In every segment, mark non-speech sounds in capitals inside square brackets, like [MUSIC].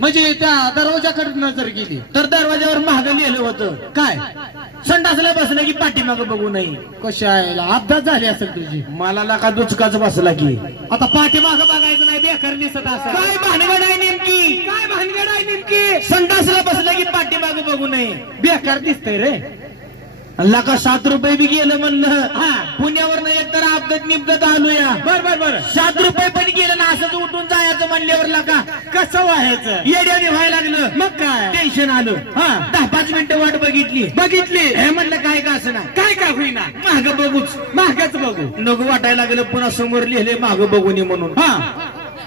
म्हणजे त्या दरवाजाकडे नजर गेली. तर दरवाजावर महाग लिहिलं होतं. काय? संडासला बसलं की पाठीमाग बघू नये कशा अपघात झाली असेल तुझी. मला नका दुचकाच बसला की. आता पाठीमागं बघायचं नाही बेकार दिसत असं काय भानगड आहे नेमकी? काय भानगड आहे नेमकी? संडासला बसलं की पाठीमाग बघू नये बेकार दिसतंय रे. लका सात रुपये बी गेलं म्हणलं. हा. पुण्यावर एक तर अपघात निपदत आलोया बर बर बर. सात रुपये पण गेलं ना असंच उठून जायचं म्हणल्यावर लका. कसं व्हायचं? येड्याने व्हायला लागलं. मग काय? टेन्शन आलं. हा. दहा पाच मिनिटं वाट बघितली. बघितली? हे म्हणलं काय का असं ना? काय काय होईना? माग बघूच. मागच बघू. नको वाटायला लागलं पुन्हा समोर लिहिले माग बघू नये म्हणून. हा.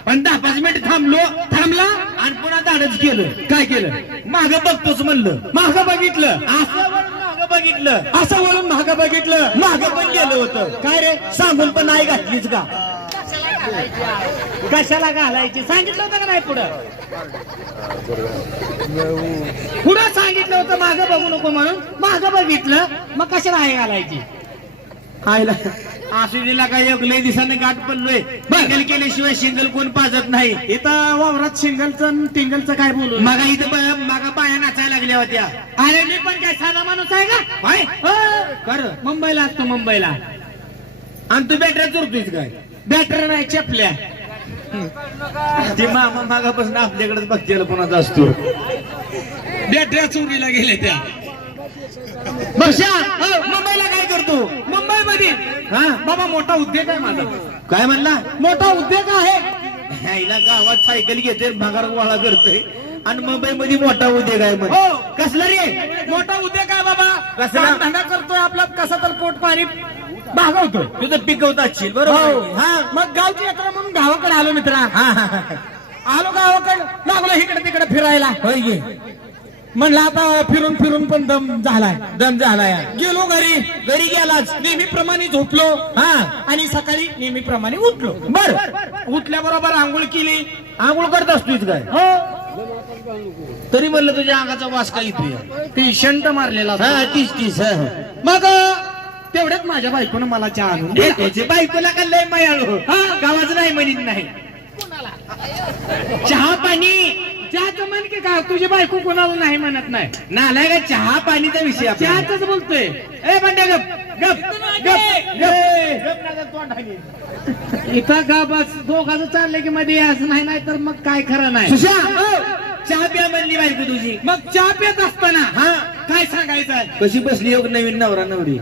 पण दहा पाच मिनिट थांबलो. थांबला? आणि पुन्हा धाडच केलं. काय केलं? माग बघतोच म्हणलं. माग बघितलं? असं माग बघितलं. असं वरून माग बघितलं. माग पण गेलं होतं. काय रे? सांगून पण नाही घातलीच का? कशाला घालायची? सांगितलं होतं का नाही पुढं? पुढं सांगितलं होतं माग बघू नको म्हणून. माग बघितलं. मग कशाला आहे घालायची? आयला दिला काय एक लय दिवसाने गाठ पडलोय. सिंगल केल्याशिवाय सिंगल कोण पाजत नाही. इथं वावरात सिंगलचं टिंगलचं काय बोलू? मागा इथं लागल्या होत्या. अरे मी पण काय साधा माणूस आहे का? हो. कर. मुंबईला असतो मुंबईला. आणि तू बॅटऱ्या चोरतोयस काय? बॅटर नाही चपल्या. ते मामा मागापासून आपल्याकडेच बघतील कोणाचा असतो. बॅटऱ्या चोरीला गेल्या त्या. बशा मुंबईला काय करतो? मुंबई मध्ये हा? बाबा मोठा उद्योग आहे माझा. काय म्हणला? मोठा उद्योग आहे. गावात सायकल घेते भागार गोळा करतोय. आणि मुंबई मध्ये मोठा उद्योग आहे म्हणे. हो. कसला रे? मोठा उद्योग आहे बाबा. कसला? काम धंदा करतोय आपला. कसा तर पोट पाणी भागवतोय. तुझं पिकवत असशील बरोबर हो. हा. मग गावची यात्रा म्हणून गावाकडे आलो मित्रा. हा हा हा. आलो गावाकडे. लागलो इकडे तिकडे फिरायला. होय म्हणलं आता फिरून फिरून पण दम झालाय. दम झाला या गेलो घरी. घरी गेलाच. नेहमीप्रमाणे झोपलो. हा. आणि सकाळी नेहमीप्रमाणे उठलो. बर. उठल्याबरोबर आंघोळ केली. आंघोळ करत असतोय काय? हो. तरी म्हणलं तुझ्या अंगाचा वास काय येतोय ती शंट मारलेला. हा तीस तीस हा. मग तेवढ्यात माझ्या बायकोनं मला चहा आणून हे दिला. बायकोला का लय मायाळू हा. गावाचं नाही म्हणत नाही चहा पाणी चहाचं म्हण की का तुझी बायको कोणाला नाही म्हणत नाही. नालाय का चहा पाणीचा विषय आपला. चहाच बोलतोय. ए बंड्या गप गप गप. इथं का बस दोघांचं चाललंय की मध्ये यायचं नाही नाही तर मग काय खरं नाही? सुशा हो. चहा प्या म्हणली बायको तुझी. मग चहा पित असताना हा. काय सांगायचं? कशी बसली योग नवीन नवरा नवरी?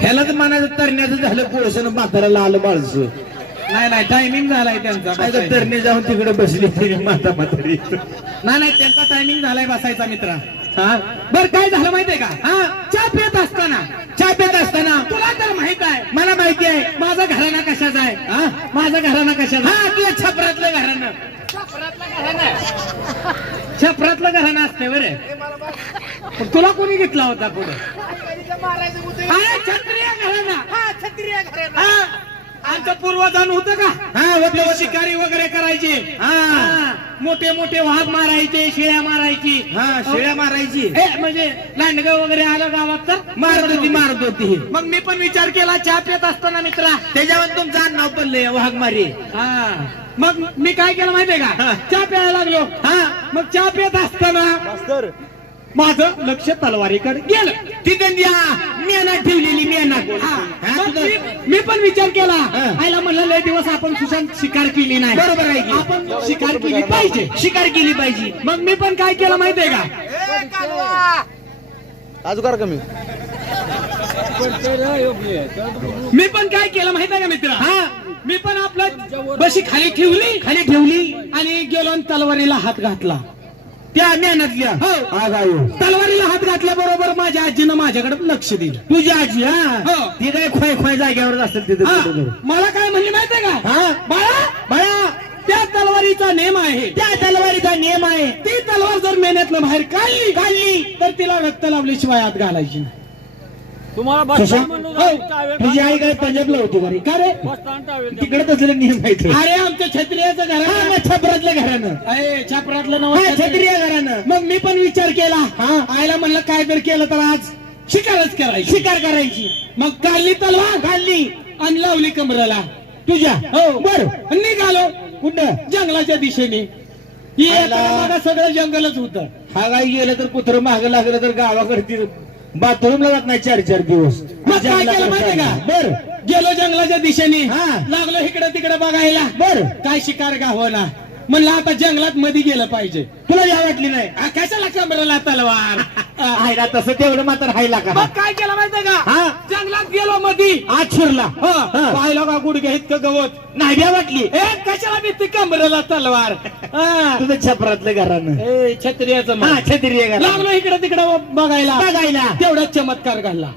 ह्याला तर म्हणायचं तरण्याचं झालं पोळसं म्हाताराला आलं बाळस नाही नाही टायमिंग झालाय त्यांचा. बसायचा. तरणे जाऊन तिकडे बसली. माता म्हातारी नाही नाही त्यांचा टायमिंग झालाय बसायचा मित्र. हा? बर काय झालं माहितीये का? हा? चहा पित असताना. चहा पित असताना. तुला तर माहीत आहे. मला माहिती आहे. माझा घराणा कशाचा आहे? हा? माझा घराणा कशाचा हा तुझ्या छपरातलं घरानं छपरातलं घराणं असते बरे. पण तुला कोणी घेतला होता पुढे? अरे घराणा. हा क्षत्रिय घराणा. हा आमचं पूर्वजान होतं का? हा होतं. शिकारी वगैरे करायचे. हा. हा. मोठे मोठे वाघ मारायचे शेळ्या मारायची. हा शेळ्या मारायची. ए, म्हणजे लांडग वगैरे आलं गावात तर? मारत होती मारत होती. मग मी पण विचार केला चहा पित असताना मित्रा. त्याच्यावर तुमचं नाव पडलंय वाघमारी हा. मग मी काय केलं माहितीये का? हा. चहा प्यायला लागलो. हा. मग चहा पित असताना माझं लक्ष तलवारीकडे गेलं. तिथं द्या. मेना ठेवलेली मेना तुझं- मी- पण विचार केला. हा. आयला म्हणलं लय दिवस आपण सुशांत शिकार केली नाही. बरोबर आहे की. आपण शिकार केली पाहिजे. शिकार केली पाहिजे. मग मी पण काय केलं माहितीये का? अजून कमी. मी पण काय केलं माहितीये का मित्र? हा. मी पण आपलं बशी खाली ठेवली खाली ठेवली. आणि गेलो आणि तलवारीला हात घातला. त्या मेहनतल्या हो. तलवारीला हात घातल्याबरोबर माझ्या आजीनं माझ्याकडे लक्ष दिलं. तुझी आजी हा? हो. ती काय खोय खोय जाग्यावर असतात तिथे हा, मला काय म्हणले माहितीये का? हा? बाळा बाळा. त्या तलवारीचा नेम आहे. त्या तलवारीचा नियम आहे. ती तलवार जर मेहनतनं बाहेर काढली काढली. तर तिला रक्त लावल्याशिवाय आत घालायची नाही. तुम्हाला हो. होतं, तुझी आई काय पंजाबला होती घरी का रे? तिकडे तसलं नियम आहे तो. अरे क्षत्रियाचं घर हा. मग छपरातल्या घरानं छापरातलं हा, नवं क्षत्रिय घरानं मग मी पण विचार केला. हा. आईला म्हणलं काय तर केलं तर आज? शिकारच करायची. शिकार करायची. मग काढली तलवार. काढली. आणि लावली कमराला. तुझ्या? हो. बर. निघालो. कुठं? जंगलाच्या दिशेने. ही आला. सगळं जंगलच होतं. हा गाई गेलं तर कुत्र माग लागलं तर गावाकडे बाथरूमला जात नाही चार चार दिवस. मग काय केलं माहितीये का? बर. गेलो जंगलाच्या दिशेने. हा. लागलो इकडे तिकडे बघायला. बर. काय शिकार गावना. म्हणलं आता जंगलात मध्ये गेलं पाहिजे. तुला या वाटली नाही? कशाला कमरेला तलवार? [LAUGHS] ना तसं तेवढं मात्र हायला का? मग काय केलं माहितीये का? हा. जंगलात गेलो मधी. आज शिरला. हा, हा. पाहिलं का गुडघे इतकं गवत? नाही द्या वाटली. ए कशाला भीती? कमरेला तलवार. हा. तुझं छपरातलं घरानं. ए छत्रियाचं हा मग. छत्री आहे घरानं. लागलो इकडे तिकडे बघायला. बघायला. तेवढाच चमत्कार घडला.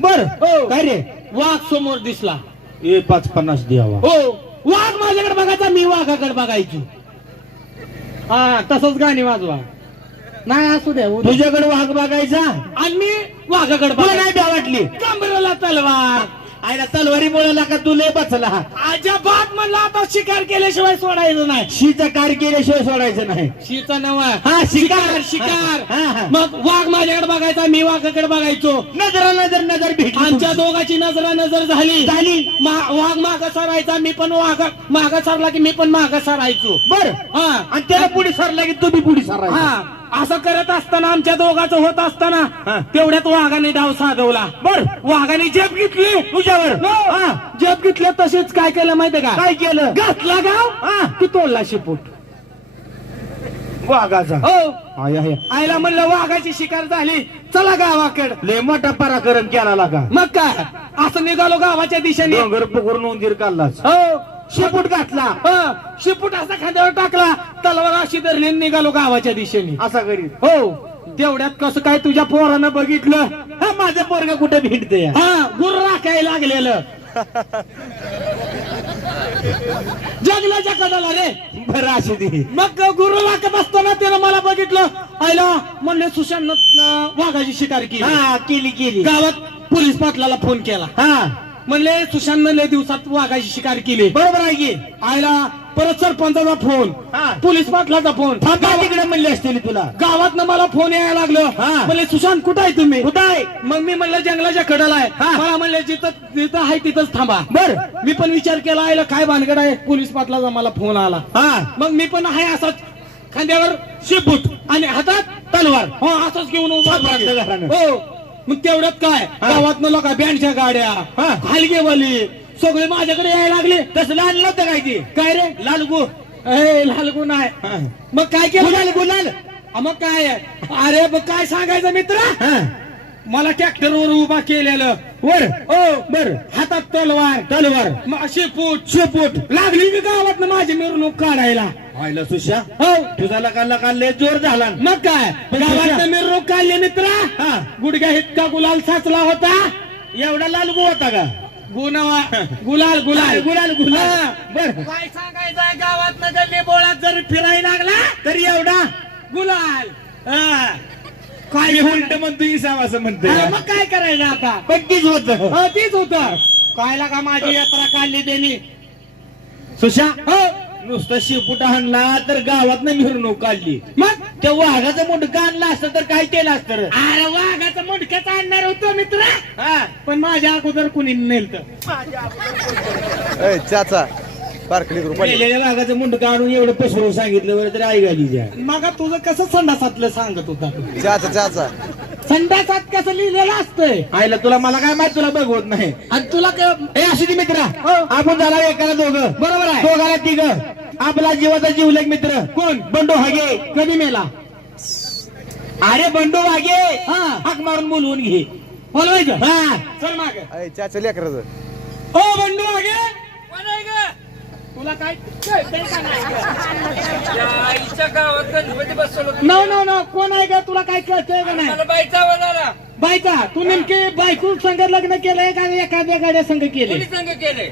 बर. हो. काय रे? वाघ समोर दिसला. ए पाच पन्नास द्यावा. हो वाघ माझ्याकडे बघायचा मी वाघाकडे बघायची. हा तसंच गाणी वाजवा. नाही असू द्या. तुझ्याकडे वाघ बघायचा? आणि मी वाघाकडे नाही द्या वाटली कमरेला तलवार. आयला तलवारी मुळे का तू लय बसला अजाबात म्हणलं आता शिकार केल्याशिवाय सोडायचं नाही. शीचा कार केल्याशिवाय सोडायचं नाही. शीचा नवा. हा, शिकार. शिकार. मग वाघ माझ्याकडे बघायचा मी वाघाकडे बघायचो. नजर नजर नजर भेटली आमच्या दोघांची नजर नजर झाली. झाली. मा- वाघ माग सरायचा मी पण वाघ माग सरला की मी पण माग सरायचो. बर. हा. आणि त्याला पुढे सरला की तू बी पुढे सरायचा. हा. असं करत असताना आमच्या दोघांचं होत. असताना तेवढ्यात वाघाने डाव साधवला. बर. वाघाने जेप घेतली. तुझ्यावर. जेप घेतल्या तसेच काय केलं माहितीये का? काय केलं? घातला गाव. की तोडला शिपूट वाघाचा. हो. आईला म्हणलं वाघाची शिकार झाली. चला गावाकड. लय मोठा पराक्रम केला का? मग काय? असं निघालो गावाच्या दिशेने. डोंगर पुकरून उंदीर काढलाच हो. शेपूट घातला. शिपूट असा खांद्यावर टाकला. तलवार अशी धरली आणि निघालो गावाच्या दिशेने. असा करीत हो. तेवढ्यात कसं काय तुझ्या पोरानं बघितलं? हा माझं पोरग कुठे भेटते हा गुर राखायला लागलेलं. जंगलाच्या कदाला रे. बरं असू दे मग गुरु लागत असताना त्यानं मला बघितलं. आयला म्हणले सुशांत वाघाची शिकार केली. हा केली केली. गावात पोलीस पाटलाला फोन केला. हा. म्हणले सुशांत लय दिवसात वाघाची शिकार केली. बरोबर आहे की? आयला परत सरपंचाचा फोन. हा. पोलीस पाटलाचा फोन. थांबा तिकडे म्हणले असतील तुला. गावात मला फोन यायला लागलं. हा. म्हणले सुशांत कुठं आहे तुम्ही? कुठं आहे? मग मी म्हणलं जंगलाच्या कडेला आहे. हा. मला म्हणले जिथं जिथं आहे तिथंच थांबा. बर. मी पण विचार केला आयला काय भानगड आहे? पोलीस पाटलाचा मला फोन आला. हा. मग मी पण आहे असाच खांद्यावर शिपूट आणि हातात तलवार. हो असंच घेऊन उभा राहिले. हो. मग तेवढ्यात काय. गावात लोक बँडच्या गाड्या हा. हलगेवाली सगळे माझ्याकडे यायला लागले. तसं आणलं नव्हतं काय ते? काय रे? लालगू ए लालगुण आहे. हा. मग काय केलं? गुलाल गुलाल. मग काय आहे? अरे मग काय सांगायचं मित्र. मला ट्रॅक्टरवर उभा केलेलं. वर. हो. बर. हातात तलवार. तलवार. म- शेपूट शेपूट लागली की गावात माझी मिरवणूक काढायला. व्हायला सुशा. हो. तुझा लका लका? लय जोर झाला. मग काय? गावात मिरवणूक काढली मित्र. हा. गुडघ्या इतका गुलाल साचला होता. एवढा लालगू होता का? गुनावा [LAUGHS] गुलाल गुलाल. गुलाल गुलाल. बर. काय सांगायचं गावात गल्ली बोळात जर फिरायला लागला तरी एवढा गुलाल. हा. काय उलट म्हणतो इसाव असं हा, म्हणतोय मग काय करायचं आता? पण तीच होत. हा, तीच होत. काय लागा माझी यात्रा काढली त्यांनी? सुशा? हो. नुसतं शेपूट आणला तर गावात मिरवणूक काढली. मग? त्या वाघाचं मुंडकं आणलं असतं तर काय केलं असतं रे? अरे वाघाचं मुंडक्याच आणणार होतो मित्र. हा. पण माझ्या अगोदर कुणी नेलत. ए चाचा पार्कली ग्रुप मेलेल्या वाघाचं मुंडकं आणून एवढं पसरून सांगितलं बरं तरी आई द्या. मग तुझं कसं संडासातलं सांगत होता तू? चाचा चाचा. संडासात कसं लिहिलेलं असतंय? आईला तुला मला काय माहीत तुला बघवत नाही. आणि तुला काय ए अशी ती मित्रा हो. आपण झाला एकाला दोघं. बरोबर आहे. दोघाला तिघ. आपला जीवाचा जीवलेक मित्र. कोण? बंडू हागे. कधी मेला? अरे बंडू हागे. हा. हाक मारून बोलवून घे. बोलवायचं? हा. चल माग. ए चाचा लेकराचं. हो बंडू कळतंय का नाही? या आईच्या गावात गणपती बसवलं होतं. नो नो नो कोण आहे का तुला काय कळतंय का नाही? मला बाईचा आवाज आला. बायका तू नेमके बायको संग लग्न केलंय का एखाद्या गाड्या संघ केले कोणी संघ केले